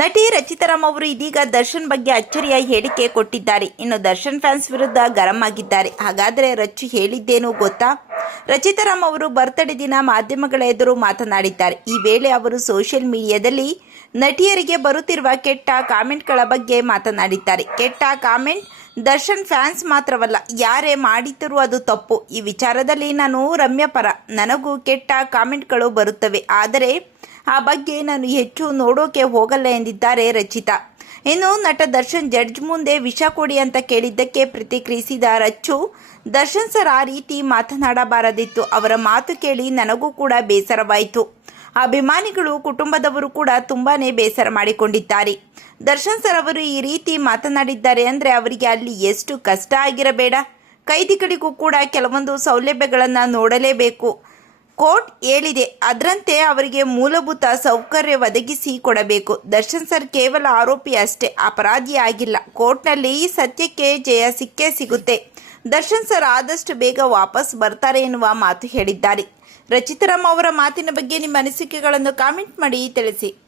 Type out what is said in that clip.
ನಟಿ ರಚಿತಾರಾಮ್ ಅವರು ಇದೀಗ ದರ್ಶನ್ ಬಗ್ಗೆ ಅಚ್ಚರಿಯ ಹೇಳಿಕೆ ಕೊಟ್ಟಿದ್ದಾರೆ. ಇನ್ನು ದರ್ಶನ್ ಫ್ಯಾನ್ಸ್ ವಿರುದ್ಧ ಗರಂ ಆಗಿದ್ದಾರೆ. ಹಾಗಾದರೆ ರಚ್ಚು ಹೇಳಿದ್ದೇನು ಗೊತ್ತಾ? ರಚಿತಾರಾಮ್ ಅವರು ಬರ್ತ್ಡೇ ದಿನ ಮಾಧ್ಯಮಗಳ ಎದುರು ಮಾತನಾಡಿದ್ದಾರೆ. ಈ ವೇಳೆ ಅವರು ಸೋಷಿಯಲ್ ಮೀಡಿಯಾದಲ್ಲಿ ನಟಿಯರಿಗೆ ಬರುತ್ತಿರುವ ಕೆಟ್ಟ ಕಾಮೆಂಟ್ಗಳ ಬಗ್ಗೆ ಮಾತನಾಡಿದ್ದಾರೆ. ಕೆಟ್ಟ ಕಾಮೆಂಟ್ ದರ್ಶನ್ ಫ್ಯಾನ್ಸ್ ಮಾತ್ರವಲ್ಲ, ಯಾರೇ ಮಾಡಿದ್ದರೂ ಅದು ತಪ್ಪು. ಈ ವಿಚಾರದಲ್ಲಿ ನಾನು ರಮ್ಯ ಪರ. ನನಗೂ ಕೆಟ್ಟ ಕಾಮೆಂಟ್ಗಳು ಬರುತ್ತವೆ. ಆದರೆ ಆ ಬಗ್ಗೆ ನಾನು ಹೆಚ್ಚು ನೋಡೋಕೆ ಹೋಗಲ್ಲ ಎಂದಿದ್ದಾರೆ ರಚಿತಾ. ಇನ್ನು ನಟ ದರ್ಶನ್ ಜಡ್ಜ್ ಮುಂದೆ ವಿಷ ಕೊಡಿ ಅಂತ ಕೇಳಿದ್ದಕ್ಕೆ ಪ್ರತಿಕ್ರಿಯಿಸಿದ ರಚ್ಚು, ದರ್ಶನ್ ಸರ್ ಆ ರೀತಿ ಮಾತನಾಡಬಾರದಿತ್ತು. ಅವರ ಮಾತು ಕೇಳಿ ನನಗೂ ಕೂಡ ಬೇಸರವಾಯಿತು. ಅಭಿಮಾನಿಗಳು ಕುಟುಂಬದವರು ಕೂಡ ತುಂಬಾನೇ ಬೇಸರ ಮಾಡಿಕೊಂಡಿದ್ದಾರೆ. ದರ್ಶನ್ ಸರ್ ಅವರು ಈ ರೀತಿ ಮಾತನಾಡಿದ್ದಾರೆ ಅಂದರೆ ಅವರಿಗೆ ಅಲ್ಲಿ ಎಷ್ಟು ಕಷ್ಟ ಆಗಿರಬೇಡ. ಕೈದಿಗಳಿಗೂ ಕೂಡ ಕೆಲವೊಂದು ಸೌಲಭ್ಯಗಳನ್ನು ನೋಡಲೇಬೇಕು. ಕೋರ್ಟ್ ಹೇಳಿದೆ. ಅದರಂತೆ ಅವರಿಗೆ ಮೂಲಭೂತ ಸೌಕರ್ಯ ಒದಗಿಸಿ ಕೊಡಬೇಕು. ದರ್ಶನ್ ಸರ್ ಕೇವಲ ಆರೋಪಿ ಅಷ್ಟೇ, ಅಪರಾಧಿ ಆಗಿಲ್ಲ. ಕೋರ್ಟ್ನಲ್ಲಿ ಸತ್ಯಕ್ಕೆ ಜಯ ಸಿಕ್ಕೇ ಸಿಗುತ್ತೆ. ದರ್ಶನ್ ಸರ್ ಆದಷ್ಟು ಬೇಗ ವಾಪಸ್ ಬರ್ತಾರೆ ಎನ್ನುವ ಮಾತು ಹೇಳಿದ್ದಾರೆ. ರಚಿತರಾಮ್ ಅವರ ಮಾತಿನ ಬಗ್ಗೆ ನಿಮ್ಮ ಅನಿಸಿಕೆಗಳನ್ನು ಕಾಮೆಂಟ್ ಮಾಡಿ ತಿಳಿಸಿ.